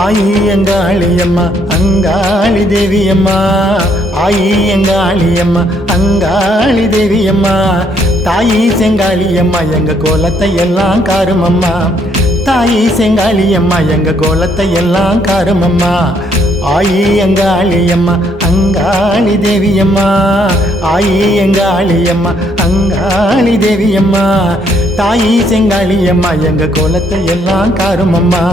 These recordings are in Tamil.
ஆயி எங்காளியம்மா அங்காளி தேவியம்மா, ஆயி எங்காளியம்மா அங்காளி தேவியம்மா, தாயி செங்காளியம்மா எங்க கோலத்தை எல்லாம் காருமம்மா, தாயி செங்காளியம்மா எங்க கோலத்தை எல்லாம் காருமம்மா. ஆயி எங்காளியம்மா அங்காளி தேவியம்மா, ஆயி எங்காளியம்மா அங்காளி தேவியம்மா, தாயி செங்காளியம்மா எங்க கோலத்தை எல்லாம் காருமம்மா,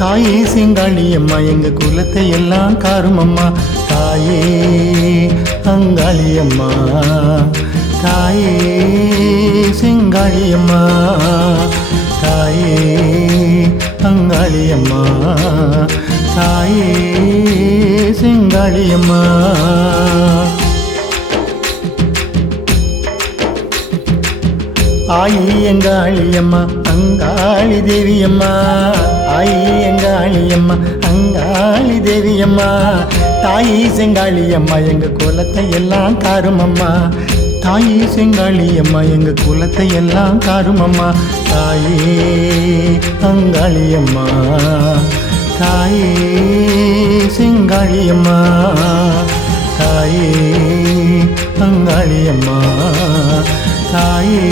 தாயே செங்காளியம்மா எங்க குலத்தை எல்லாம் காருமம்மா. தாயே அங்காளியம்மா, தாயே செங்காளியம்மா, தாயே அங்காளியம்மா, தாயே செங்காளியம்மா. ஆயி எங்காளியம்மா அங்காளி தேவியம்மா, ஆயி எங்காளியம்மா அங்காளி தேவியம்மா, தாயி செங்காளியம்மா எங்க குலத்தை எல்லாம் காருமம்மா, தாயி செங்காளியம்மா எங்க குலத்தை எல்லாம் காருமம்மா. தாயே அங்காளியம்மா, தாயே செங்காளியம்மா, தாயே அங்காளியம்மா, தாயே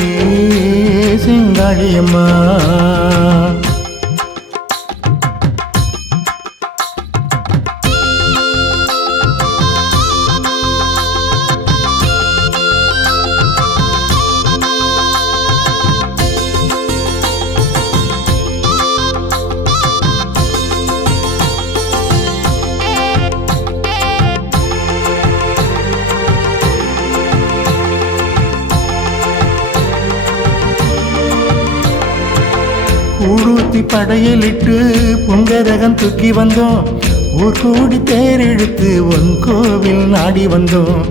செங்காளியம்மா. ஊழூத்தி படையலிட்டு பொங்கரகம் தூக்கி வந்தோம், ஊர் கூடி தேரெழுத்து உன் கோவில் நாடி வந்தோம்,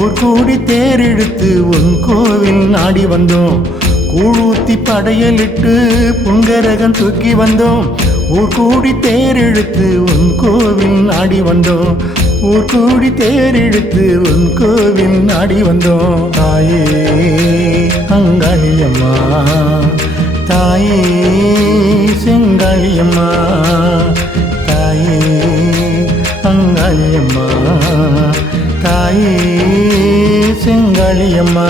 ஊர் கூடி தேரெழுத்து உன் கோவில் நாடி வந்தோம். கூழூத்தி படையலிட்டு பொங்கரகம் தூக்கி வந்தோம், ஊர் கூடி தேரெழுத்து உன் கோவில் நாடி வந்தோம், ஊர் கூடி தேரெழுத்து உன் கோவில் நாடி வந்தோம். தாயே அங்காளியம்மா, தாயே செங்காளியம்மா, தாயே அங்காளியம்மா, தாயே செங்காளியம்மா.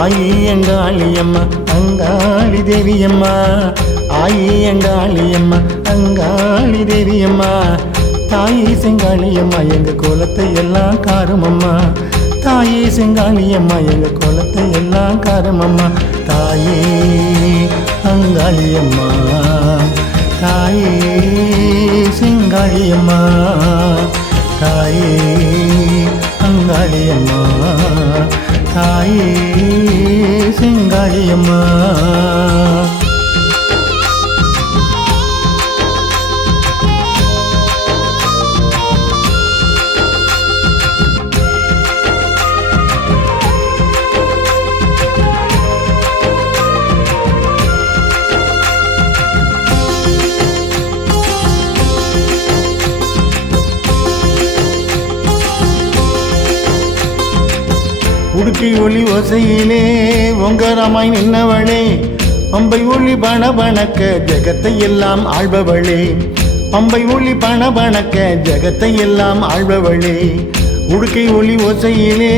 ஆயி எங்காளியம்மா அங்காளி தேவியம்மா, ஆயி எங்காளியம்மா அங்காளி தேவியம்மா, தாயே செங்காளியம்மா எங்க கோலத்தை எல்லாம் காருமம்மா, தாயே செங்காளியம்மா எங்க கோலத்தை எல்லாம் காருமம்மா. தாயே அங்காளியம்மா, தாயே செங்காளியம்மா, தாயே அங்காளியம்மா, தாயே செங்காளியம்மா. உடுக்கி ஒளி ஓசையிலே ஒங்கரமாய் நின்னவளே, பம்பை ஒளி பணபணக்க ஜெகத்தை எல்லாம் ஆள்பவளே, பம்பை ஒளி பணபணக்க ஜெகத்தை எல்லாம் ஆள்பவளே. உடுக்கை ஒளி ஓசையிலே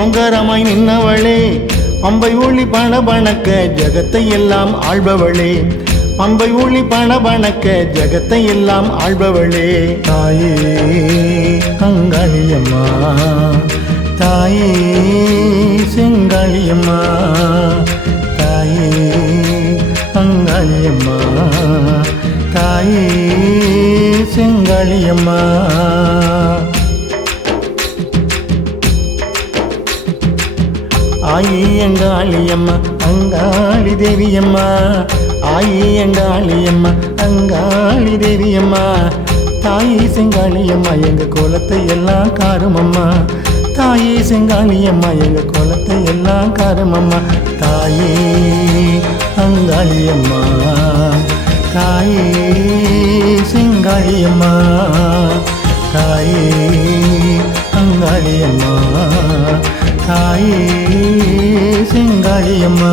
ஒங்கரமாய் நின்னவளே, பம்பை ஒளி பணபணக்க ஜெகத்தை எல்லாம் ஆள்பவளே, பம்பை ஒளி பணபணக்க ஜெகத்தை எல்லாம் ஆள்பவளே. தாயே அங்காளியம்மா, தாயே செங்காளியம்மா, தாயே அங்காளியம்மா, தாயே செங்காளியம்மா. ஆயி எங்காளியம்மா அங்காளி தேவியம்மா, ஆயி எங்காளியம்மா அங்காளி தேவியம்மா, தாயே செங்காளியம்மா எங்க கோலத்தை எல்லாம் காருமம்மா, தாயே செங்காளியம்மா எங்க கோலத்தை எல்லாம் காருமம்மா. தாயே அங்காளியம்மா, தாயே செங்காளியம்மா, தாயே அங்காளியம்மா, தாயே செங்காளியம்மா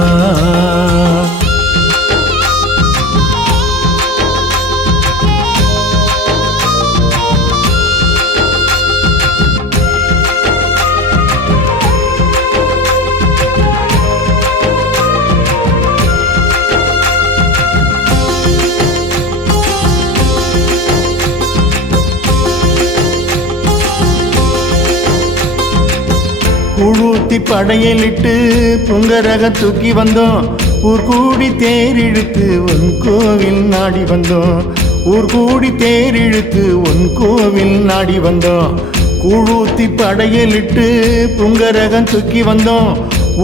கூழூத்தி படையலிட்டு பொங்கரக தூக்கி வந்தோம் ஊர் கூடி தேர் இழுத்து உன் கோவில் நாடி வந்தோம் ஊர் கூடி தேர் இழுத்து உன் கோவில் நாடி வந்தோம் கூழூத்தி படையலிட்டு பொங்கரகம் தூக்கி வந்தோம்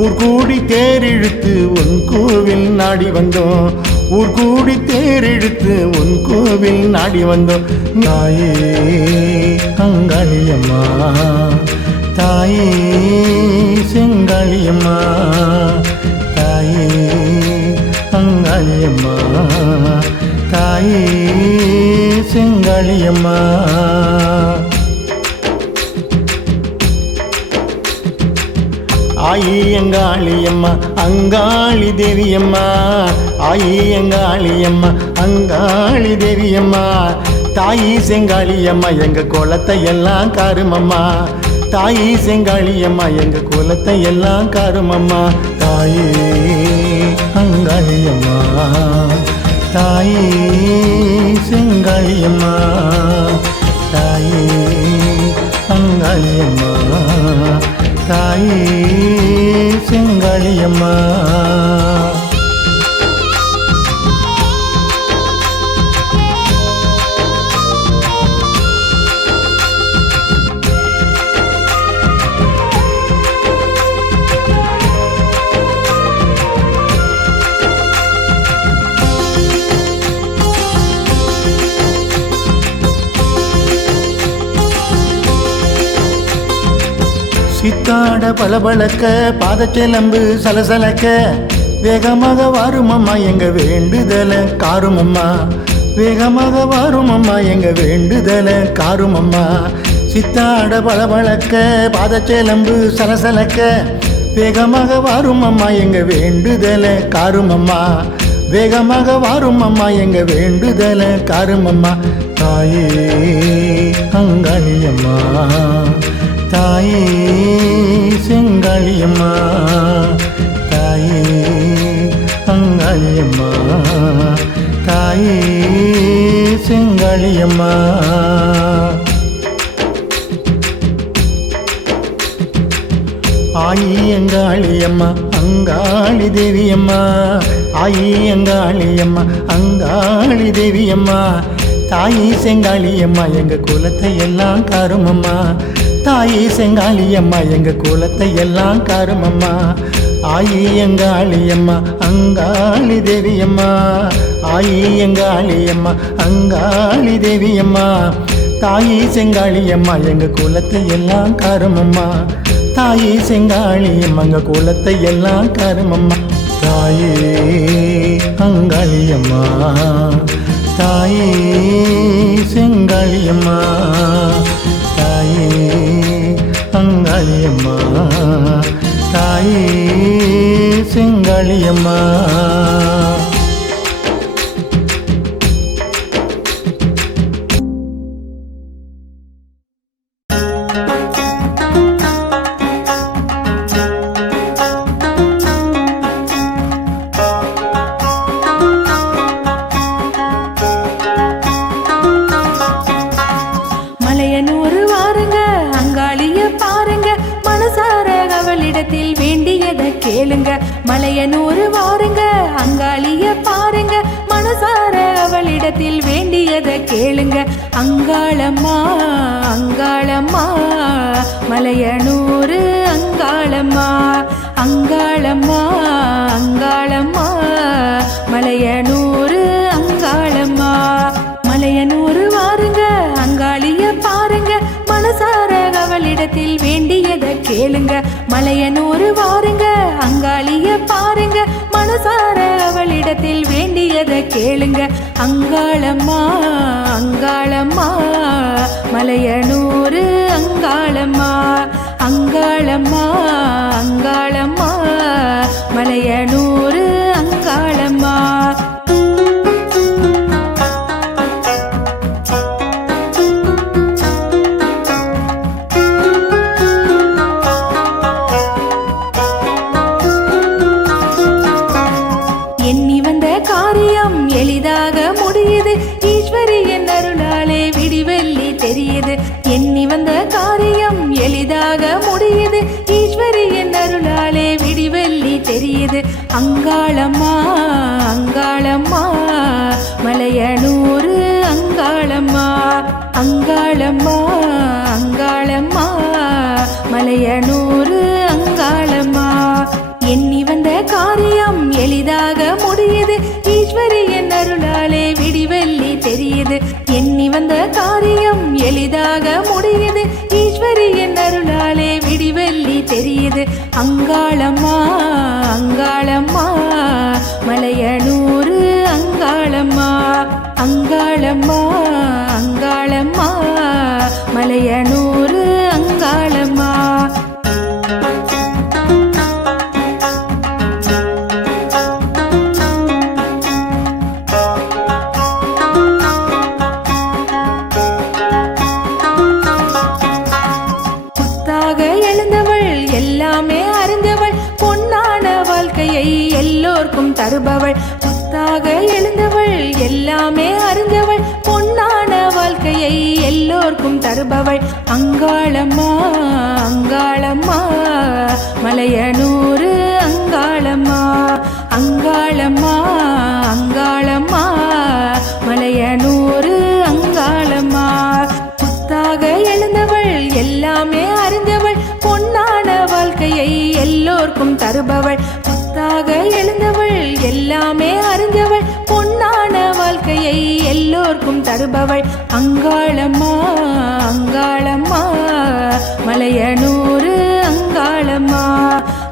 ஊர் கூடி தேர் இழுத்து உன் கோவில் நாடி வந்தோம் ஊர் கூடி தேர் இழுத்து உன் கோவில் நாடி வந்தோம் தாயே அங்காளியம்மா தாயே செங்காளியம்மா தாயே அங்காளியம்மா தாயே செங்காளியம்மா ஆயி எங்காளியம்மா அங்காளி தேவியம்மா ஆயி எங்காளியம்மா அங்காளி தேவியம்மா தாயி செங்காளியம்மா எங்க கோலத்தை எல்லாம் காருமம்மா தாயி செங்காளியம்மா எங்க கோலத்தை எல்லாம் காருமம்மா தாயே அங்காளியம்மா தாயே செங்காளியம்மா தாயே அங்காளியம்மா தாயே செங்காளியம்மா சித்தாட பளபளக்க பாதச்செலம்பு சலசலக்க வேகமாக வாருமம்மா எங்க வேண்டுதல காருமம்மா வேகமாக வாருமம்மா எங்க வேண்டுதல காருமம்மா சித்தாட பளபளக்க பாதச்செலம்பு சலசலக்க வேகமாக வாருமம்மா எங்க வேண்டுதல காருமம்மா வேகமாக வாருமம்மா எங்க வேண்டுதல காருமம்மா தாயே அங்காளியம்மா தாயே செங்காளியம்மா தாயே அங்காளியம்மா தாயே செங்காளியம்மா ஆயி எங்காளியம்மா அங்காளி தேவியம்மா ஆயி எங்காளியம்மா அங்காளி தேவியம்மா தாயி செங்காளியம்மா எங்க குலத்தை எல்லாம் காருமம்மா தாயி செங்காளியம்மா எங்க குலத்தை எல்லாம் காருமம்மா ஆயி எங்காளியம்மா அங்காளி தேவியம்மா ஆயி எங்காளியம்மா அங்காளி தேவியம்மா தாயி செங்காளியம்மா எங்க குலத்தை எல்லாம் காருமம்மா தாயி செங்காளியம்மா எங்க குலத்தை எல்லாம் காருமம்மா தாயே அங்காளியம்மா தாயே செங்காளியம்மா தாயே அங்காளியம்மா தாயே செங்காளியம்மா கேளுங்க மலையனூர் வாருங்க அங்காளிய பாருங்க மனசார அவளிடத்தில் வேண்டியதை கேளுங்க அங்காளம்மா அங்காளம்மா மலையனூர் அங்காளம்மா அங்காளம்மா அங்காளம்மா மலையனூர் அங்காளம்மா மலையனூர் வாருங்க அங்காளிய பாருங்க மனசார அவளிடத்தில் வேண்டியதை கேளுங்க மலையனூர் வாருங்க அங்காளிய பாருங்க மனசார அவளிடத்தில் வேண்டியதை கேளுங்க அங்காளம்மா அங்காளம்மா மலையனூர் அங்காளம்மா அங்காளம்மா அங்காளம்மா மலையனூர் அங்காளம்மா. எண்ணி வந்த காரியம் எளிதாக முடியுது, ஈஸ்வரியின் அருளாலே விடிவெள்ளி தெரியுது. எண்ணி வந்த காரியம் எளிதாக முடியுது, ஈஸ்வரியின் அருளாலே விடிவெள்ளி தெரியுது. அங்காளம்மா அங்காளம்மா மலையனூர் அங்காளம்மா. அங்காளம்மா அங்காளம்மா மலையனூர் அங்காளம்மா. எண்ணி வந்த காரியம் எளிதாக முடியுது, ஈஸ்வரியின் அருளாலே விடிவெள்ளி தெரியுது. எண்ணி வந்த காரியம் எளிதாக முடியுது, ஈஸ்வரியின் அருளாலே விடிவெள்ளி தெரியுது. அங்காளம்மா அங்காளம்மா மலையனூர் அங்காளம்மா. அங்காளம்மா அங்காளம்மா மலையனூர் அங்காளம்மா. எல்லாமே அறிந்தவள், பொன்னான வாழ்க்கையை எல்லோர்க்கும் தருபவள். புத்தாக எழுந்தவள், எல்லாமே அறிந்தவள், பொன்னான வாழ்க்கையை எல்லோர்க்கும் தருபவள். அங்காளம்மா அங்காளம்மா மலையனூர் அங்காளம்மா. அங்காளம்மா அங்காளம்மா மலையனூர் அங்காளம்மா. புத்தாக எழுந்தவள், எல்லாமே அறிந்தவள், பொன்னான வாழ்க்கையை எல்லோர்க்கும் தருபவள். புத்தாக எழுந்தவள், எல்லாமே அறிந்தவள், பொன்னான வாழ்க்கையை எல்லோர்க்கும் தருபவள். அங்காளம்மா அங்காளம்மா மலையனூர் அங்காளம்மா.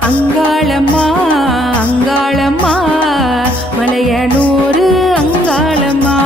அங்காளம்மா அங்காளம்மா மலையனூர் அங்காளம்மா.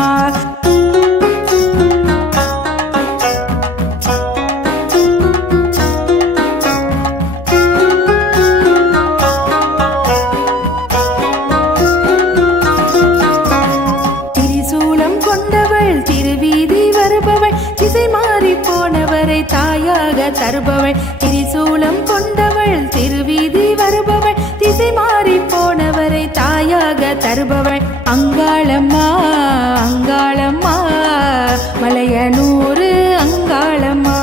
திசை மாறி போனவரை தாயாக தருபவள். திரிசூலம் கொண்டவள், திருவீதி வருபவள், திசை மாறி போனவரை தாயாக தருபவள். அங்காளம்மா அங்காளம்மா மலையனூர் அங்காளம்மா.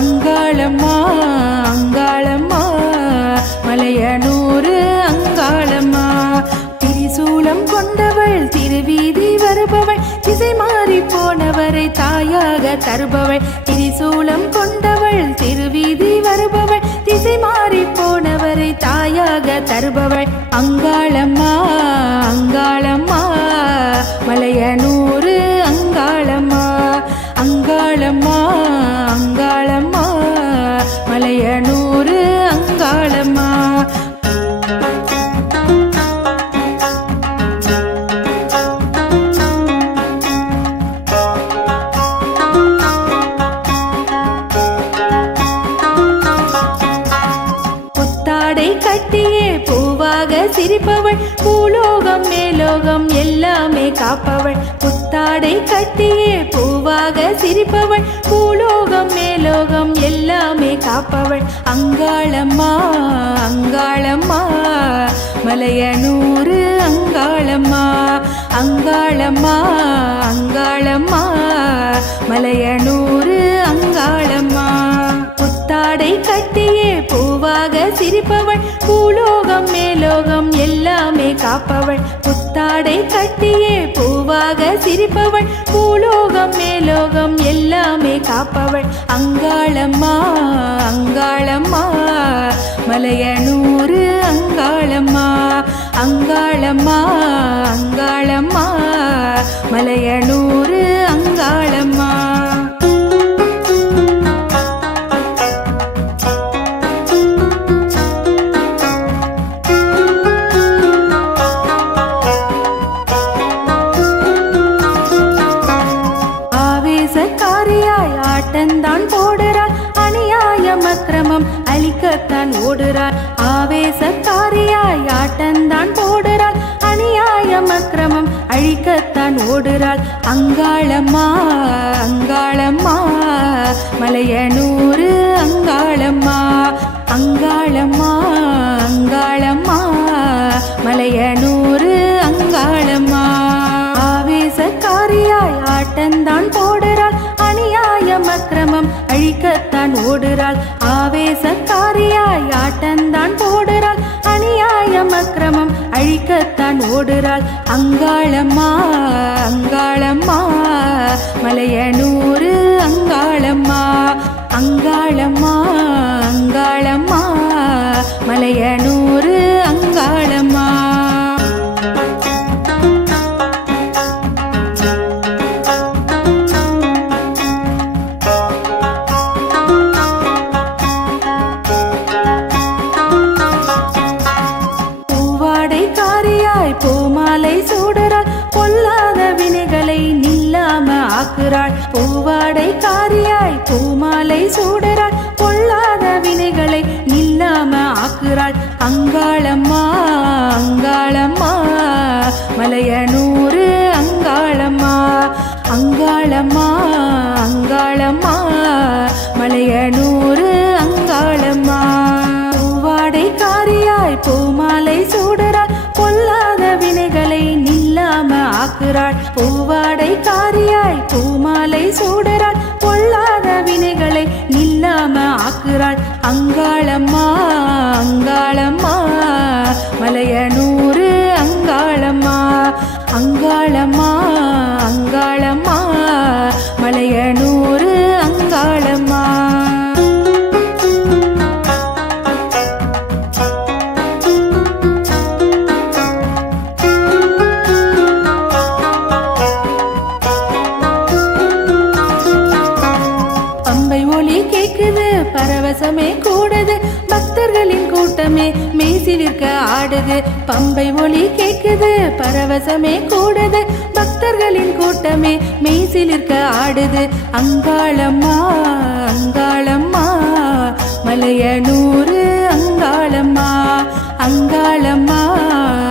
அங்காளம்மா அங்காளம்மா மலையனூர் அங்காளம்மா. திரிசூலம் கொண்டவள், திருவீதி வருபவள், திசை மாறி போனவரை தாயாக தருபவள். திரிசூலம் கொண்டவள், திருவீதி வருபவள், திசை மாறி போனவரை தாயாக தருபவள். அங்காளம்மா அங்காளம்மா மலையனூர் அங்காளம்மா. அங்காளம்மா அங்காளம்மா மலையனூர் அங்காளம்மா. கட்டியே பூவாக சிரிப்பவள், பூலோகம் மேலோகம் எல்லாமே காப்பவள். புத்தாடை கட்டியே பூவாக சிரிப்பவள், பூலோகம் மேலோகம் எல்லாமே காப்பவள். அங்காளம்மா அங்காளம்மா மலையனூர் அங்காளம்மா. அங்காளம்மா அங்காளம்மா மலையனூர் அங்காளம்மா. புத்தாடை கட்டியே பூவாக சிரிப்பவள், பூலோகம் மேலோகம் எல்லாமே காப்பவள். புத்தாடை கட்டியே பூவாக சிரிப்பவள், பூலோகம் மேலோகம் எல்லாமே காப்பவள். அங்காளம்மா அங்காளம்மா மலையனூர் அங்காளம்மா. அங்காளம்மா அங்காளம்மா மலையனூர் அங்காளம்மா. ஆட்டந்தான் போடுறார், அநியாயம் அக்கிரமம் அழிக்கத்தான் ஓடுறார். ஆவேசக்காரியாய் ஆட்ட அக்கிரமம் அழிக்கத்தான் ஓடுறாள் அங்காளம்மா அங்காளம்மா மலையனூரு அங்காளம்மா அங்காளம்மா அங்காளம்மா மலையனூரு அங்காளம்மா ஆவேசக்காரியாய் ஆட்டந்தான் போடுறாள் அநியாயம் அக்கிரமம் அழிக்கத்தான் ஓடுறாள் ஆவேசக்காரியாய் ஆட்டந்தான் போடுறாள் அநியாயம் அக்கிரமம் அழிக்கத்தான் ஓடுறாள் அங்காளம்மா அங்காளம்மா மலையனூரு அங்காளம்மா அங்காளம்மா அங்காளம்மா மலையனூரு அங்காளம்மா பூமாலை சூடுறாள் பொல்லாத வினைகளை நில்லாம ஆக்குறாள் பூவாடை காரியாய் பூமாலை சூடுறாள் பொல்லாத வினைகளை நில்லாம ஆக்குறாள் அங்காளம்மா அங்காளம்மா மலையனூரு அங்காளம்மா அங்காளம்மா அங்காளம்மா மலையனூரு அங்காளம்மா பூவாடை காரியாய் பூமாலை சூடுறாள் பொல்லாத வினைகளை நில்லாம ஆக்குறாள் பூவாடை காரியாய் பூமாலை சூடுறாள் பொல்லாத வினைகளை நில்லாம ஆக்குறாள் அங்காளம்மா அங்காளம்மா மலையனூரு அங்காளம்மா அங்காளம்மா அங்காளம்மா மலையனூரு அங்காளம்மா பரவசமே கூடுது பக்தர்களின் கூட்டமே மெய்சிலிருக்க ஆடுது பம்பை ஒலி கேக்குது பரவசமே கூடுது பக்தர்களின் கூட்டமே மெய்சிலிருக்க ஆடுது அங்காளம்மா அங்காளம்மா மலையனூரு அங்காளம்மா அங்காளம்மா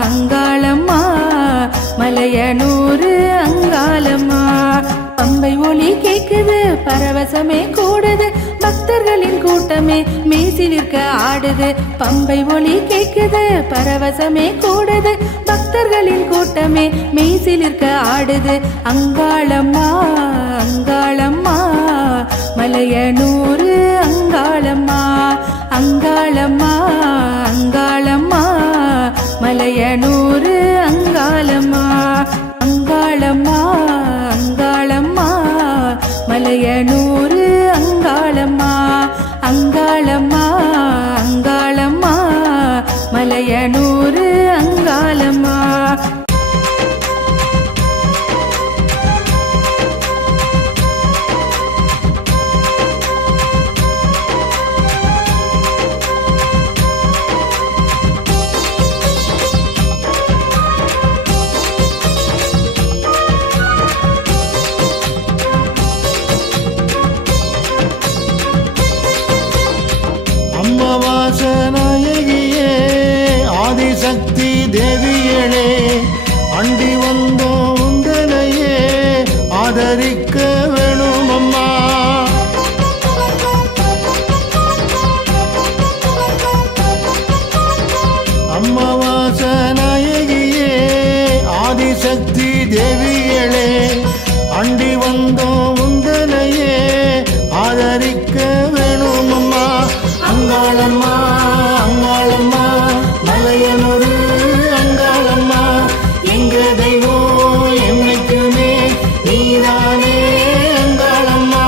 அங்காளம்மா மலையனூரு அங்காளம்மா பம்பை ஒலி கேக்குது பரவசமே கூடுது பக்தர்களின் கூட்டமே மெய்சிலிருக்க ஆடுது பம்பை ஒலி கேக்குது பரவசமே கூடுது பக்தர்களின் கூட்டமே மெய்சிலிருக்க ஆடுது அங்காளம்மா அங்காளம்மா மலையனூரு அங்காளம்மா அங்காளம்மா அங்காளம்மா மலையனூரு அங்காளம்மா அங்காளம்மா அங்காளம்மா மலையனூரு அங்காளம்மா அங்காளம்மா அங்காளம்மா மலையனூரு அங்காளம்மா அம்மாவாசநாயகியே ஆதிசக்தி தேவியளே அண்டி வந்தோம் உந்தனையே ஆதரிக்க வேணும் அம்மா அம்மாவாசநாயகியே ஆதிசக்தி தேவியளே அண்டி வந்தோம் உந்தனையே ஆதரிக்க வேணும் அம்மா அங்காளம்மா அங்காளம்மா மலையனூரு அங்காளம்மா எங்க தெய்வம் என்னைக்குமே நீதானே அங்காளம்மா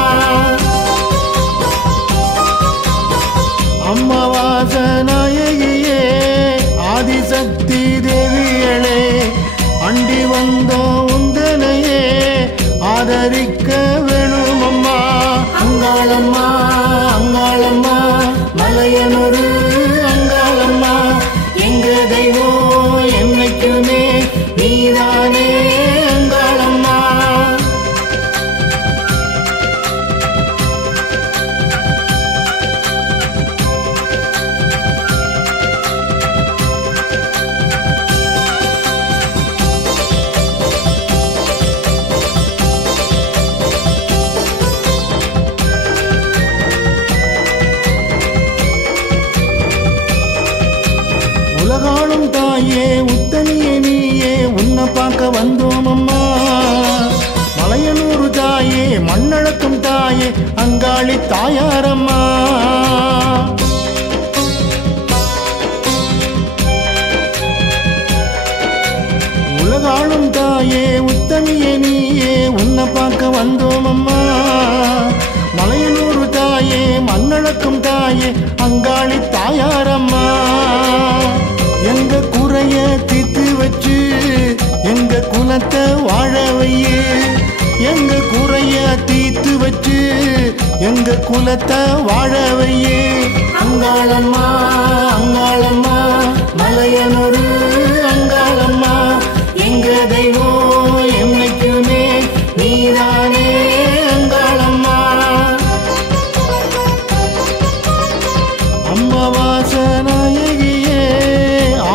அம்மாவாசநாயகியே ஆதிசக்தி தேவியளே அண்டி வந்தோம் உந்தனையே ஆதரிக்க வேணும் அம்மா அங்காளம்மா அங்காளம்மா மலையனூரு அங்காளம்மா எங்க தெய்வம் என்னைக்குமே நீதானே அங்காளம்மா தாயே உத்தமியே நீயே உன்னை பார்க்க வந்தோம் அம்மா. மலையனூர் தாயே மண்ணளக்கும் தாயே அங்காளி தாயாரம்மா. உலகாளும் தாயே உத்தமியே நீயே உன்னை பார்க்க வந்தோம் அம்மா. மலையனூர் தாயே மண்ணளக்கும் தாயே அங்காளி தாயாரம்மா. எங்க குறைய தீர்த்து வச்சு எங்க குலத்தை வாழ வையே. எங்க குறைய தீர்த்து வச்சு எங்க குலத்தை வாழ வையே. அங்காளம்மா அங்காளம்மா மலையனூர் அங்காளம்மா. எங்க தெய்வம் என்னைக்குமே நீதானே அங்காளம்மா. அம்மாவாசனாயகியே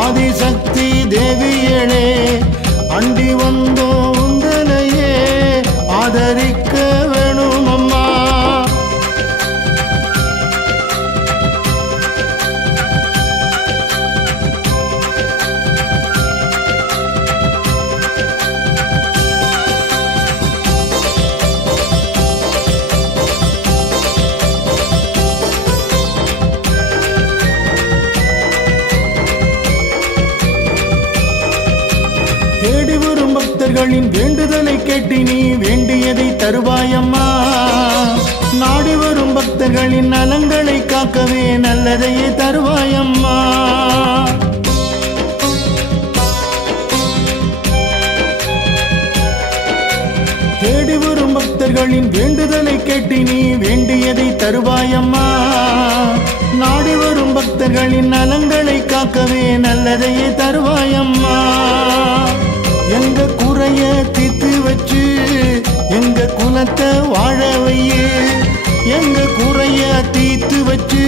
ஆதிசக்தி தேவியளே அண்டி வந்தோம் உந்தனையே ஆதரிக்க வேணும் அம்மா. தேடி வரும் பக்தர்களின் வேண்டுதலை கேட்டு நீ வேண்டியதை தருவாயம்மா. நாடி வரும் பக்தர்களின் நலங்களை காக்கவே நல்லதையே தருவாயம்மா. தேடி வரும் பக்தர்களின் வேண்டுதலை கேட்டு நீ வேண்டியதை தருவாயம்மா. நாடி வரும் பக்தர்களின் நலங்களை காக்கவே நல்லதையே தருவாயம்மா. எங்க குறைய தீர்த்து வச்சு எங்க குலத்தை வாழ வையே. எங்க குறைய தீர்த்து வச்சு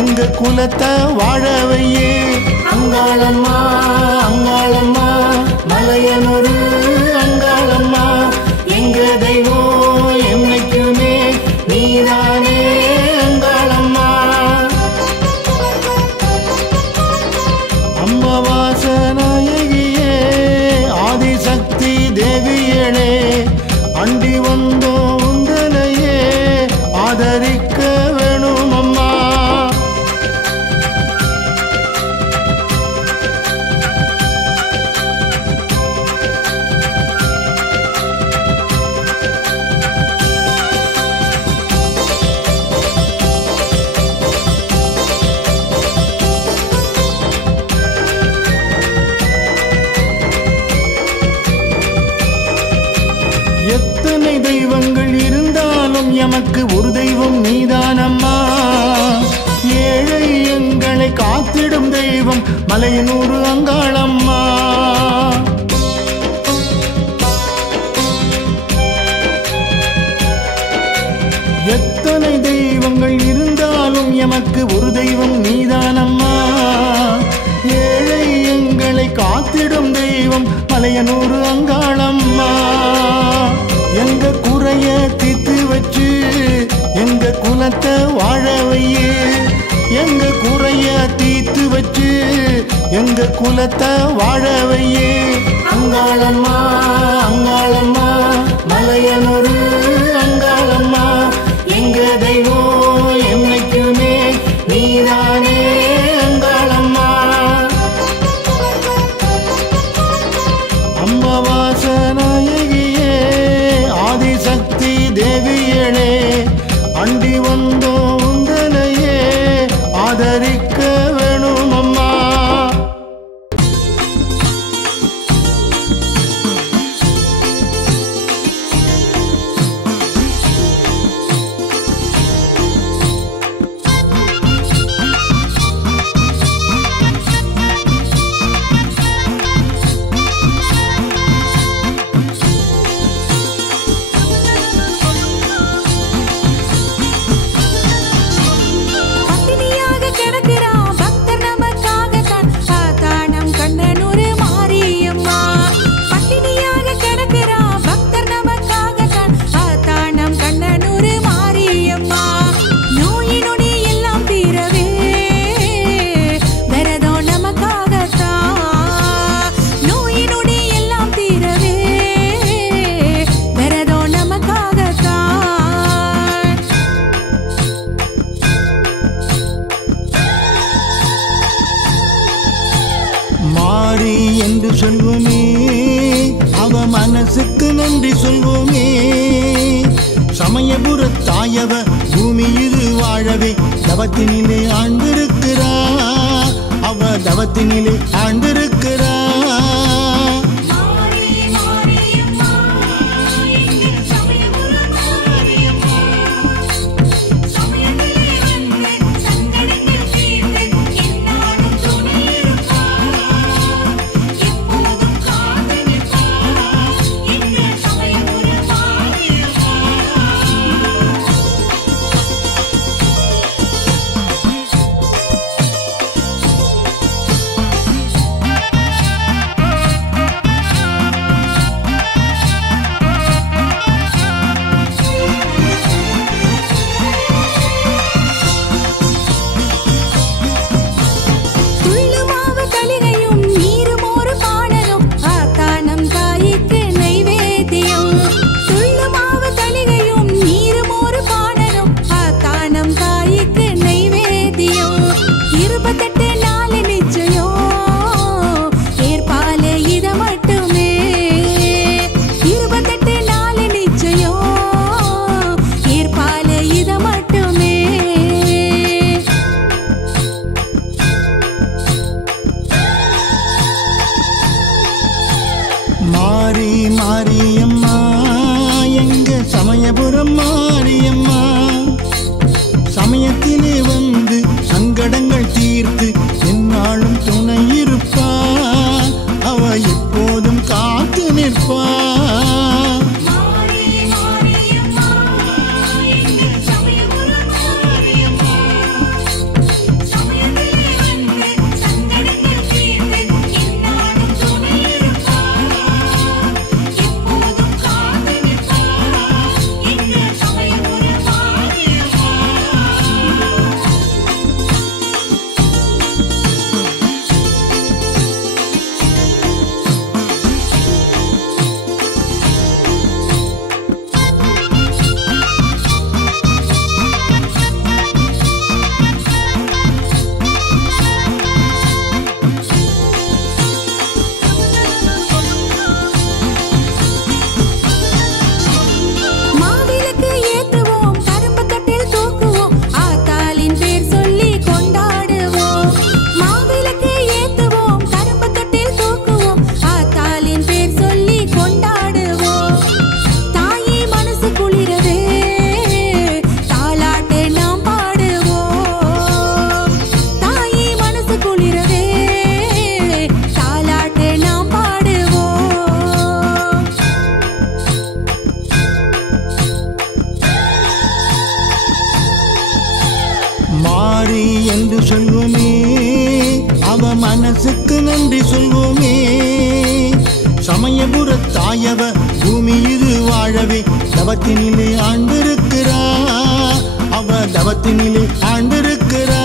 எங்க குலத்தை வாழ வையே. அங்காளம்மா அங்காளம்மா மலையனூர் அங்காளம்மா. எங்க தெய்வம் என்னைக்குமே நீதானே அங்காளம்மா. அம்மாவாசனாயகியே ஆதிசக்தி தேவியளே அண்டி வந்தோம் உந்தனையே ஆதரிக்க வேணும் அம்மா. எத்தனை தெய்வங்கள் இருந்தாலும் எமக்கு ஒரு தெய்வம் நீதானம்மா. ஏழை எங்களை காத்திடும் தெய்வம் மலையனூர் அங்காளம்மா. எத்தனை தெய்வங்கள் இருந்தாலும் எமக்கு ஒரு தெய்வம் நீதானம்மா. ஏழை எங்களை காத்திடும் தெய்வம் மலையனூர் அங்காளம்மா. எங்க குறைய தீர்த்து வச்சு எங்க குலத்தை வாழ வையே. எங்க குறைய தீர்த்து வச்சு எங்க குலத்தை வாழ வையே. அங்காளம்மா அங்காளம்மா மலையனூர் அங்காளம்மா. எங்க தெய்வம் என்னைக்குமே நீதானே அங்காளம்மா. அம்மாவாசனாயகியே ஆதிசக்தி தேவியளே அண்டி வந்தோம் உந்தனையே ஆதரிக்க வேணும் அம்மா. மனசுக்கு நன்றி சொல்வோமே. சமயபுர தாயவ பூமி இது வாழவே தவத்தினிலே ஆண்டிருக்கிறா, அவ தவத்தினிலே ஆண்டிருக்கிறா. மாரி மாரியம்மா எங்க சமயபுரம் மாரியம்மா, சமயத்திலே வந்து சங்கடங்கள் தீர்த்து என்னாலும் துணை இருப்பா, அவ எப்போதும் காத்து நிற்பா. மாரி என்று சொல்வோமே, அவ மனசுக்கு நன்றி சொல்வோமே. சமயபுர தாயவ பூமி இது வாழவே தவத்தினிலே ஆண்டிருக்கிறா, அவ தவத்தினிலே ஆண்டிருக்கிறா.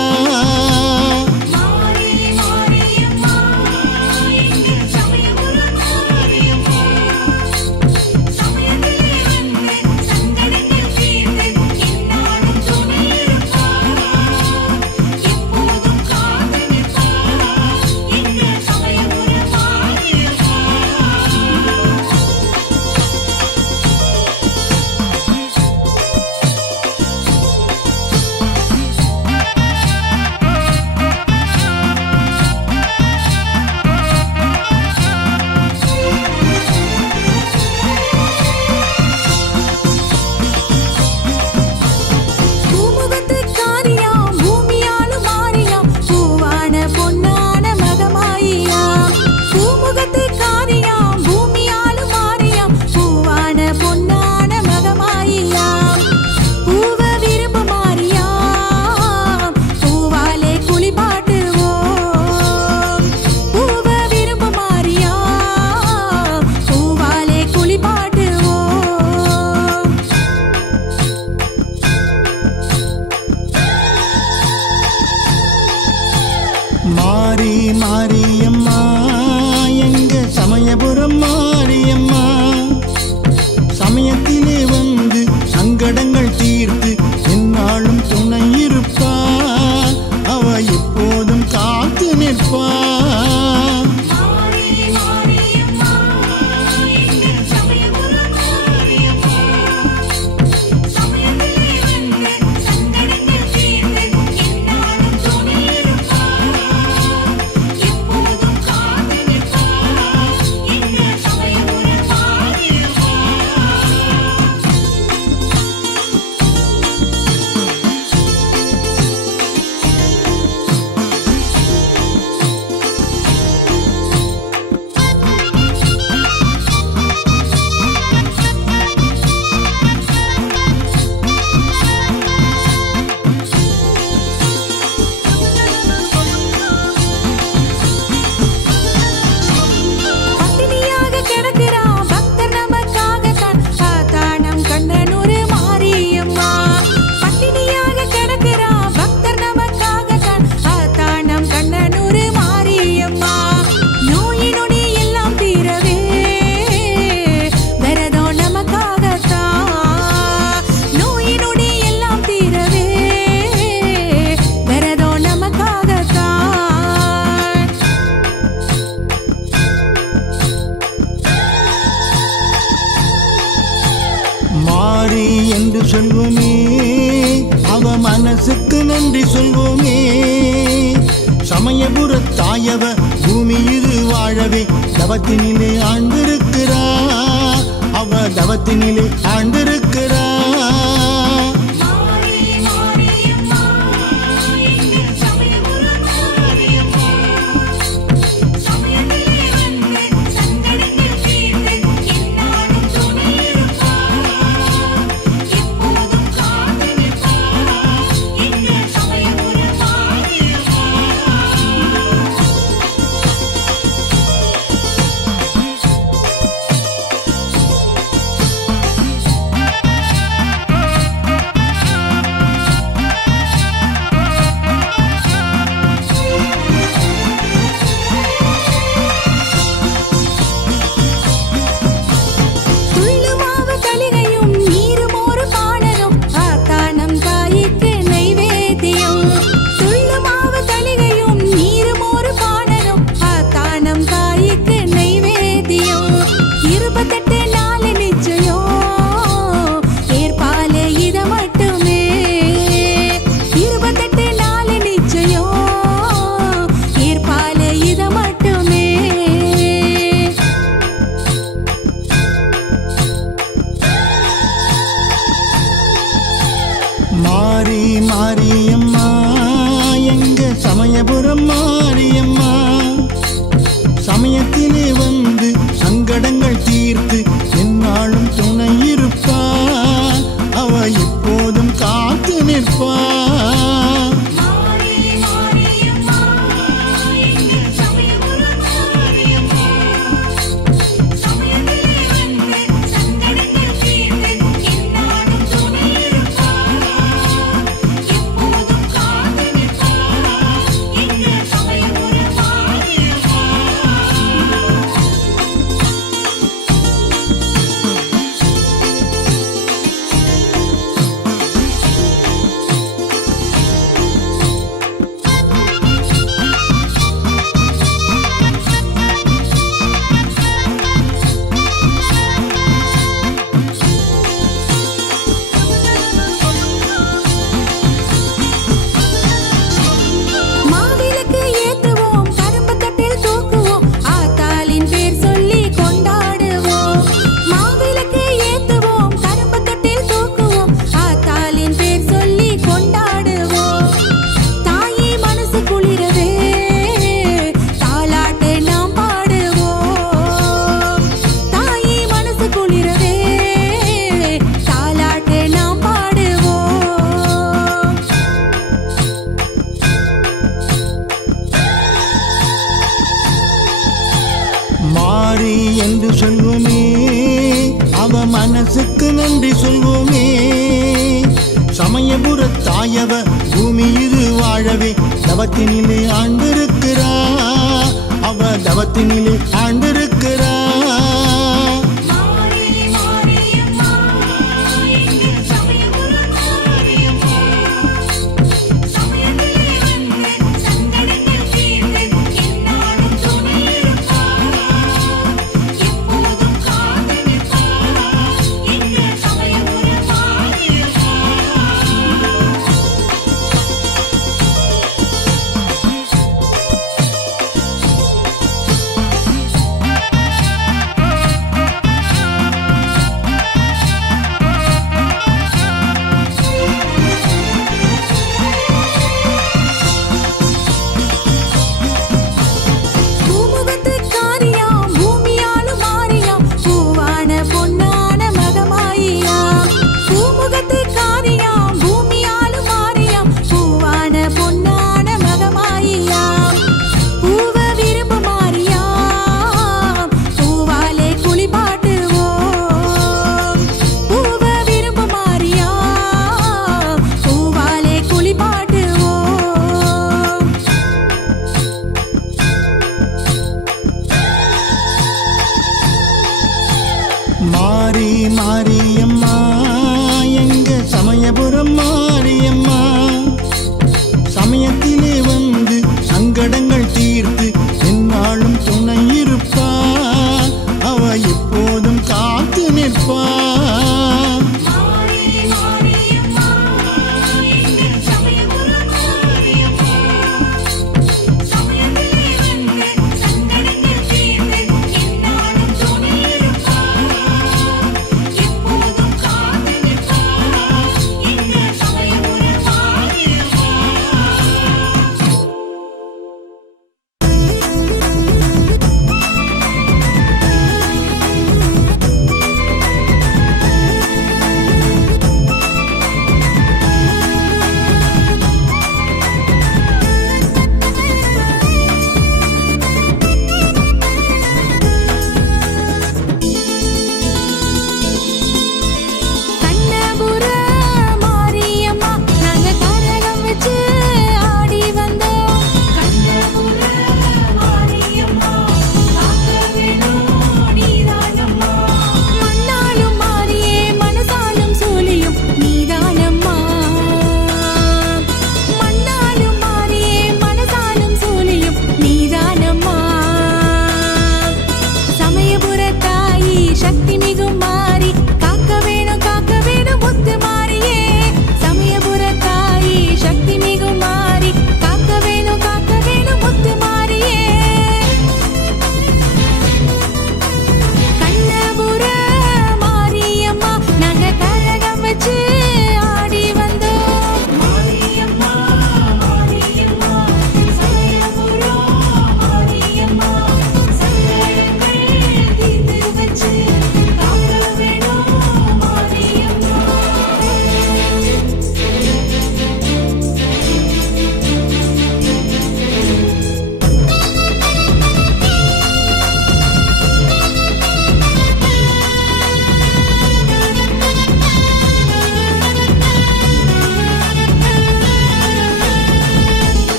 என்று சொல்வோமே, அவ மனசுக்கு நன்றி சொல்வோமே. சமயபுர தாயவ பூமி இது வாழவே தவத்தினிலே ஆண்டிருக்கிறா, அவ தவத்தினிலே ஆண்டிருக்கிறா. மாரியம்மா எங்க சமயபுரம் மாரியம்மா, சமயத்திலே வந்து சங்கடங்கள் தீர்த்து என்னாலும் துணை இருப்பா, அவ இப்போதும் காத்து நிற்பா. மாறி என்று சொல்வோமே, அவ மனசுக்கு நன்றி சொல்வோமே. சமயபுர தாயவ பூமி இது வாழவே தவத்தினிலே ஆண்டிருக்கிறா, அவ தவத்தினிலே ஆண்டிருக்கிறா. மாறி